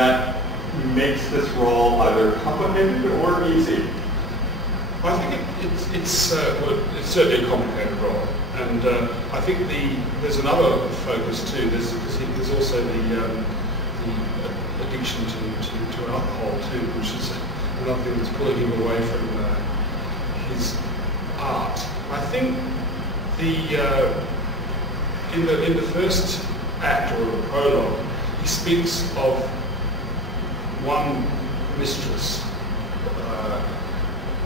that makes this role either complicated or easy? I think it's certainly a complicated role, and I think there's another focus too. There's also the addiction to alcohol too, which is another thing that's pulling him away from his art. I think in the first act or the prologue, he speaks of one mistress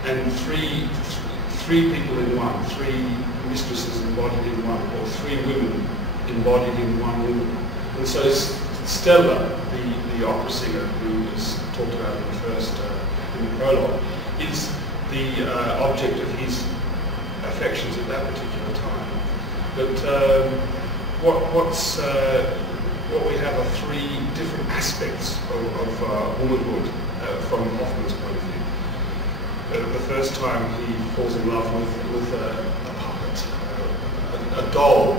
and three people in one, three mistresses embodied in one, or three women embodied in one woman. And so Stella, the opera singer who is talked about in the first in the prologue, is the object of his affections at that particular time. But what we have are three different aspects of womanhood from Hoffmann's point of view. The first time he falls in love with a puppet, a doll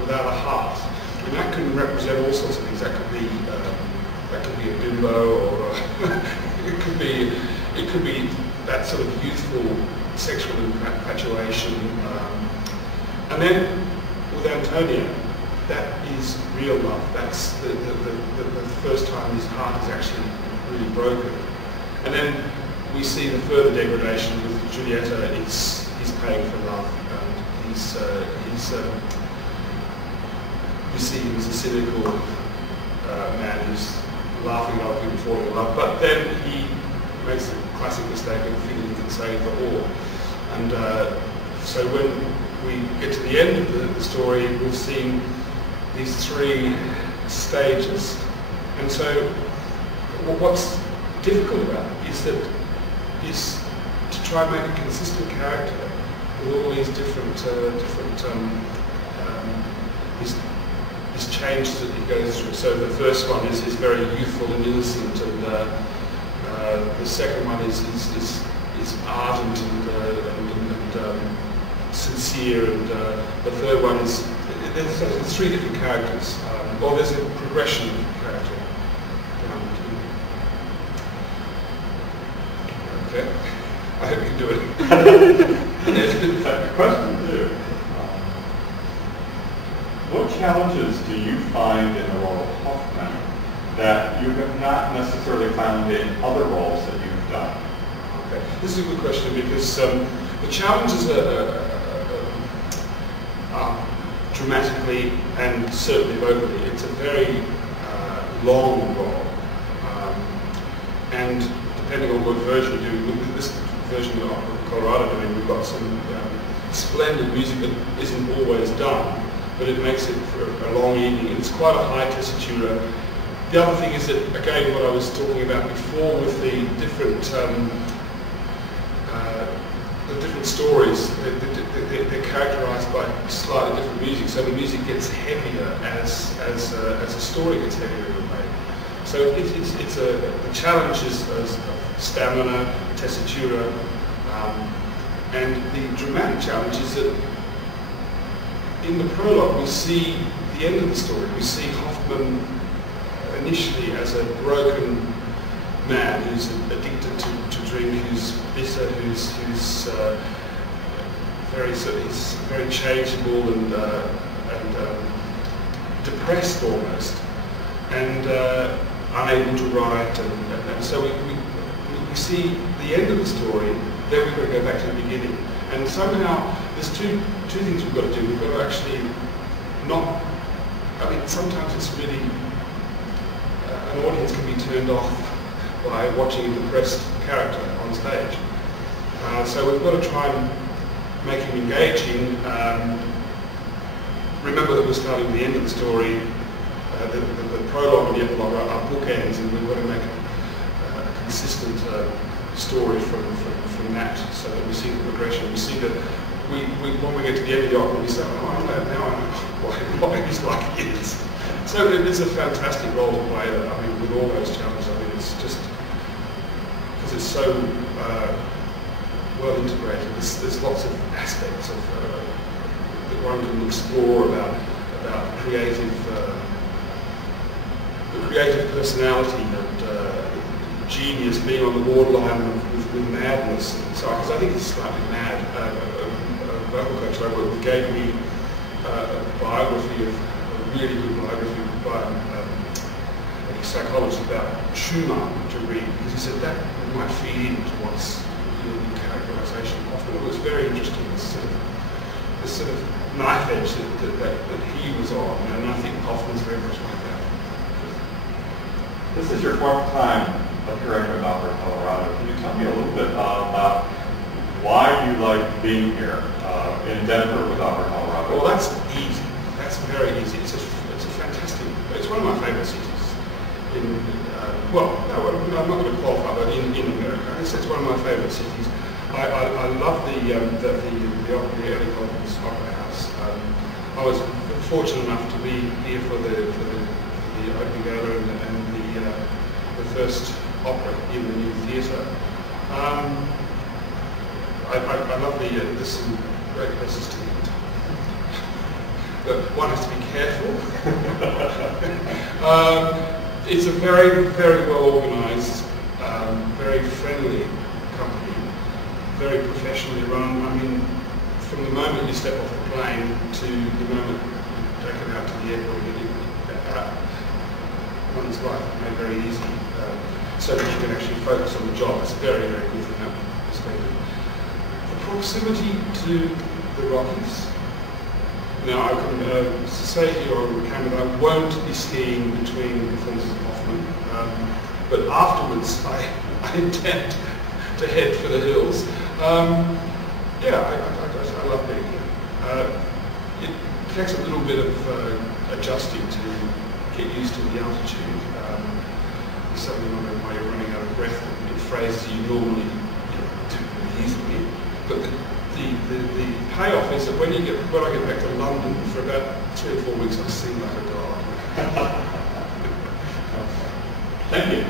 without a heart. And that can represent all sorts of things. That could be a bimbo, or it could be that sort of youthful sexual infatuation. And then with Antonia, that is real love. That's the first time his heart is actually really broken. And then we see the further degradation with Giulietta. He's paying for love, and we see him as a cynical man who's laughing at other people falling in love. But then he makes the classic mistake of thinking he can save the whore. And so when we get to the end of the story, we've seen these three stages. And so what's difficult about it is to try and make a consistent character with all these different these changes that he goes through. So the first one is very youthful and innocent, and the second one is ardent and sincere, and the third one is there's three different characters, or there's a progression of character. Okay, I hope you can do it. Question two. What challenges do you find in the role of Hoffmann that you have not necessarily found in other roles that you've done? Okay, this is a good question, because the challenges are dramatically and certainly vocally. It's a very long role, and depending on what version you do, with this version of Colorado doing, we've got some splendid music that isn't always done, but it makes it for a long evening. It's quite a high tessitura. The other thing is that, again, what I was talking about before with the different stories, they're characterized by slightly different music, so the music gets heavier as a story gets heavier in a way. So the challenge is stamina, tessitura, and the dramatic challenge is that in the prologue we see the end of the story. We see Hoffmann initially as a broken man who's addicted to drink, who's bitter, who's very changeable and depressed almost, and unable to write, and so we see the end of the story. Then we've got to go back to the beginning, and somehow there's two things we've got to do. We've got to actually not. I mean, sometimes it's really an audience can be turned off by watching a depressed character on stage. So we've got to try and make him engaging. Remember that we're starting at the end of the story. The prologue and the epilogue are bookends, and we've got to make a consistent story from that, so that we see the progression. We see that when we get to the end of the opera, we say, oh, I know, now I know why he's like he is. So it is a fantastic role to play. I mean, with all those challenges, I mean, it's just because it's so well integrated. There's lots of aspects of that one can explore about creative creative personality and genius being on the borderline with madness. So, because I think he's slightly mad. A vocal coach I worked with gave me a biography, a really good biography by a psychologist about Schumann to read, because he said that might feed into what's the characterization of Hoffmann. It was very interesting, this sort of knife edge that he was on, and I think Hoffmann's very much like that. This is your fourth time appearing with Opera Colorado. Can you tell me a little bit about why you like being here in Denver with Opera Colorado? Well, that's easy. That's very easy. It's a fantastic. It's one of my favorite cities. Well, no, I'm not going to qualify, but in America, it's one of my favorite cities. I love the early Collins Opera House. I was fortunate enough to be here for the opening gala and the first opera in the new theatre. I love there's some great places to eat. But one has to be careful. It's a very, very well organised, very friendly company, very professionally run. I mean, from the moment you step off the plane to the moment you're taken out to the airport, one's life made very easy, so that you can actually focus on the job. It's very, very good from that perspective. The proximity to the Rockies. Now, I can say here on camera that I won't be skiing between the performances of Hoffmann, but afterwards I intend to head for the hills. Yeah, I love being here. It takes a little bit of adjusting to get used to the altitude. Suddenly wondering why you're running out of breath in phrases you normally do really easily. But the payoff is that when I get back to London, for about 3 or 4 weeks, I sing like a god. Thank you.